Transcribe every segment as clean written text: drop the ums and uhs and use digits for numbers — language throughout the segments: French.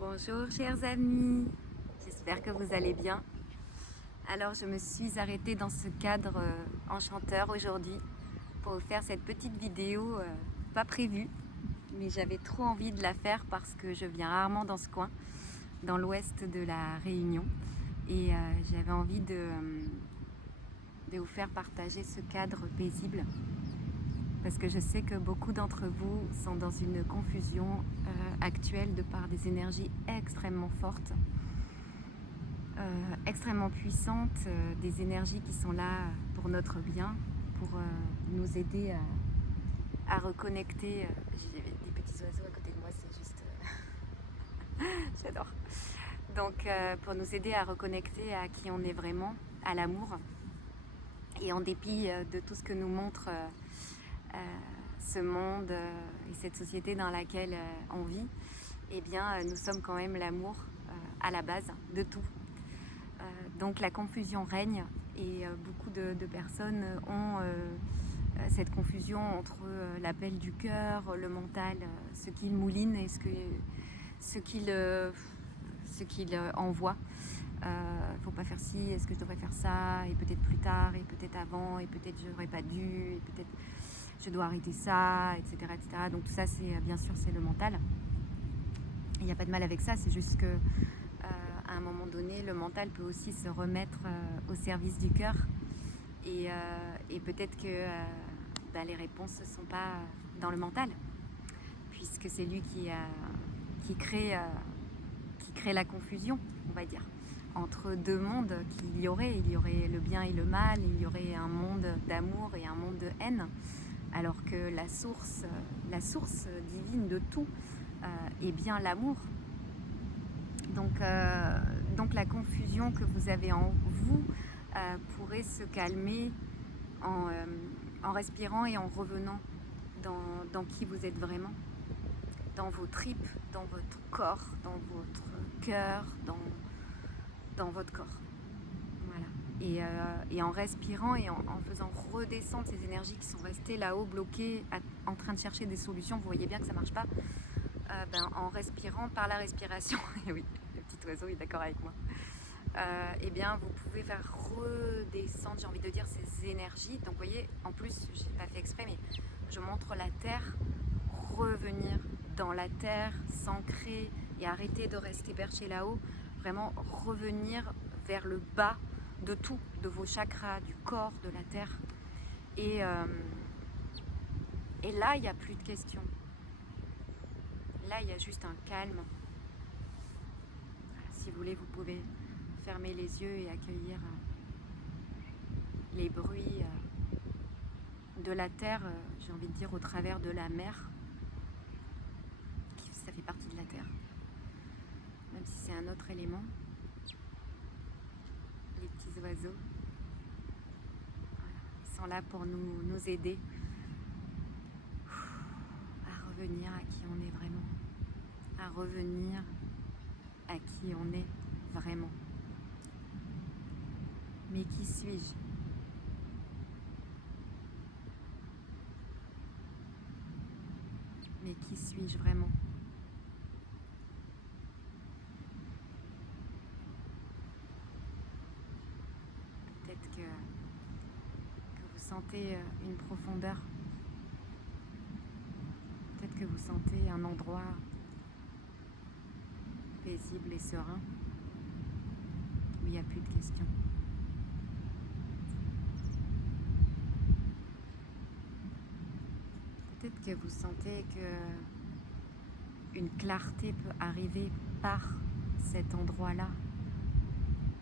Bonjour chers amis, j'espère que vous allez bien. Alors je me suis arrêtée dans ce cadre enchanteur aujourd'hui pour vous faire cette petite vidéo pas prévue, mais j'avais trop envie de la faire parce que je viens rarement dans ce coin, dans l'ouest de la Réunion, et j'avais envie de vous faire partager ce cadre paisible. Parce que je sais que beaucoup d'entre vous sont dans une confusion actuelle de par des énergies extrêmement fortes, extrêmement puissantes, des énergies qui sont là pour notre bien, pour nous aider à reconnecter. J'ai des petits oiseaux à côté de moi, c'est juste... j'adore. Donc pour nous aider à reconnecter à qui on est vraiment, à l'amour, et en dépit de tout ce que nous montre ce monde et cette société dans laquelle on vit, eh bien nous sommes quand même l'amour à la base de tout. Donc la confusion règne et beaucoup de personnes ont cette confusion entre l'appel du cœur, le mental, ce qu'il mouline et ce qu'il envoie. Faut pas faire ci, est-ce que je devrais faire ça, et peut-être plus tard, et peut-être avant, et peut-être je n'aurais pas dû, et peut-être je dois arrêter ça, etc., etc. Donc tout ça, c'est bien sûr, c'est le mental. Il n'y a pas de mal avec ça, c'est juste que à un moment donné, le mental peut aussi se remettre au service du cœur, et peut-être que les réponses ne sont pas dans le mental, puisque c'est lui qui crée la confusion, on va dire, entre deux mondes qu'il y aurait. Il y aurait le bien et le mal, il y aurait un monde d'amour et un monde de haine, alors que la source divine de tout est bien l'amour. Donc la confusion que vous avez en vous pourrait se calmer en respirant et en revenant dans qui vous êtes vraiment, dans vos tripes, dans votre corps, dans votre cœur, dans votre corps. Voilà. Et en respirant et en faisant redescendre ces énergies qui sont restées là-haut, bloquées, en train de chercher des solutions, vous voyez bien que ça ne marche pas, en respirant par la respiration, et oui, le petit oiseau est d'accord avec moi, eh bien vous pouvez faire redescendre, j'ai envie de dire, ces énergies. Donc vous voyez, en plus, je n'ai pas fait exprès, mais je montre la terre, revenir dans la terre, s'ancrer et arrêter de rester perché là-haut, vraiment revenir vers le bas de tout, de vos chakras, du corps, de la terre. Et là, il n'y a plus de questions. Là, il y a juste un calme. Si vous voulez, vous pouvez fermer les yeux et accueillir les bruits de la terre, j'ai envie de dire, au travers de la mer. Ça fait partie de la terre, même si c'est un autre élément. Les petits oiseaux, voilà, ils sont là pour nous aider à revenir à qui on est vraiment, à revenir à qui on est vraiment. Mais qui suis-je? Mais qui suis-je vraiment? Peut-être que vous sentez une profondeur. Peut-être que vous sentez un endroit paisible et serein où il n'y a plus de questions. Peut-être que vous sentez que une clarté peut arriver par cet endroit-là,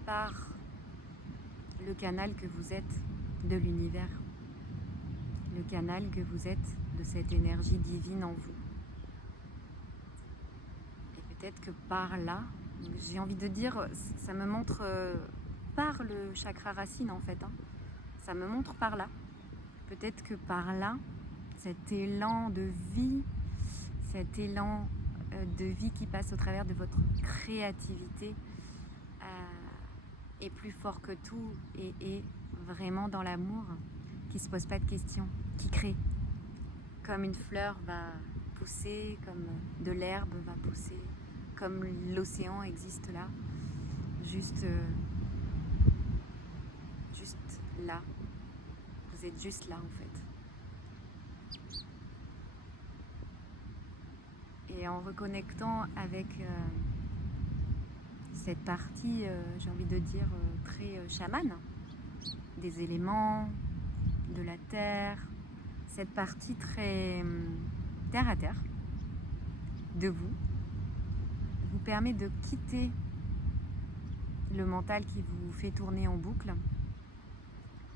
par le canal que vous êtes de l'univers, le canal que vous êtes de cette énergie divine en vous. Et peut-être que par là, j'ai envie de dire, ça me montre par le chakra racine en fait, ça me montre par là. Peut-être que par là, cet élan de vie, cet élan de vie qui passe au travers de votre créativité est plus fort que tout et est vraiment dans l'amour, qui ne se pose pas de questions, qui crée. Comme une fleur va pousser, comme de l'herbe va pousser, comme l'océan existe là, juste là. Vous êtes juste là en fait. Et en reconnectant avec cette partie, j'ai envie de dire, très chamane, des éléments, de la terre, cette partie très terre à terre de vous permet de quitter le mental qui vous fait tourner en boucle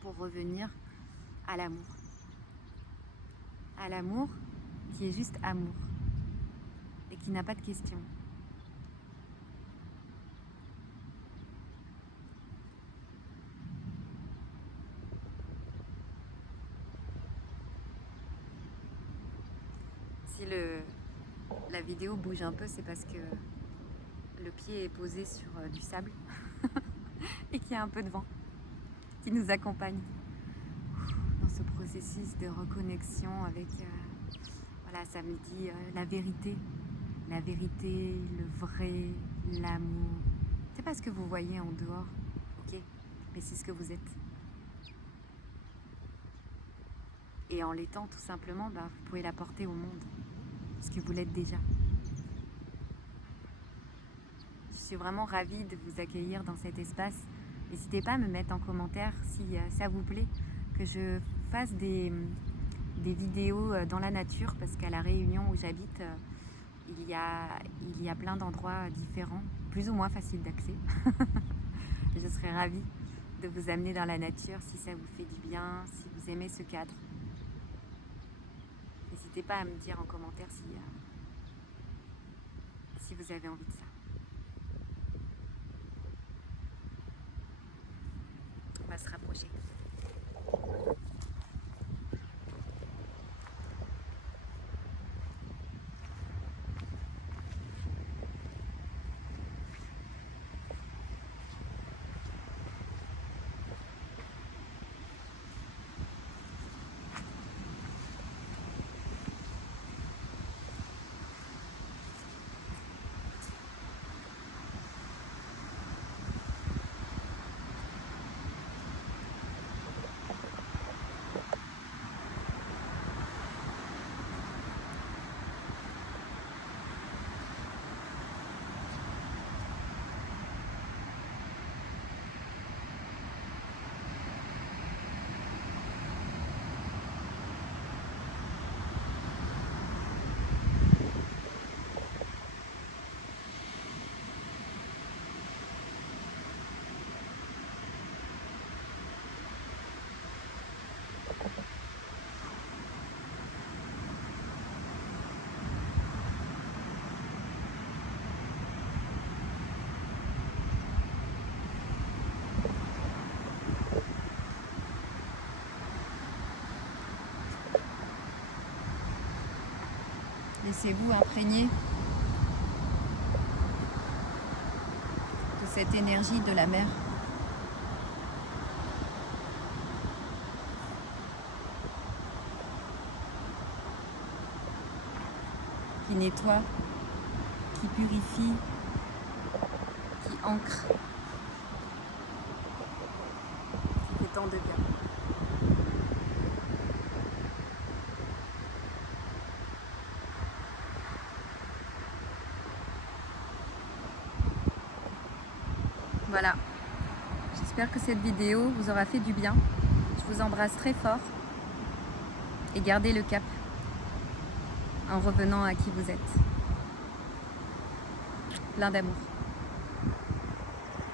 pour revenir à l'amour. À l'amour qui est juste amour et qui n'a pas de questions. Si la vidéo bouge un peu, c'est parce que le pied est posé sur du sable et qu'il y a un peu de vent qui nous accompagne dans ce processus de reconnexion avec, voilà, ça me dit la vérité, le vrai, l'amour. C'est pas ce que vous voyez en dehors, ok, mais c'est ce que vous êtes. Et en l'étant tout simplement, vous pouvez l'apporter au monde, parce que vous l'êtes déjà. Je suis vraiment ravie de vous accueillir dans cet espace. N'hésitez pas à me mettre en commentaire si ça vous plaît, que je fasse des vidéos dans la nature, parce qu'à La Réunion où j'habite, il y a plein d'endroits différents, plus ou moins faciles d'accès. Je serais ravie de vous amener dans la nature si ça vous fait du bien, si vous aimez ce cadre. N'hésitez pas à me dire en commentaire si vous avez envie de ça. On va se rapprocher. Laissez-vous imprégner de cette énergie de la mer. Qui nettoie, qui purifie, qui ancre, qui fait tant de bien. Voilà, j'espère que cette vidéo vous aura fait du bien. Je vous embrasse très fort et gardez le cap en revenant à qui vous êtes. Plein d'amour.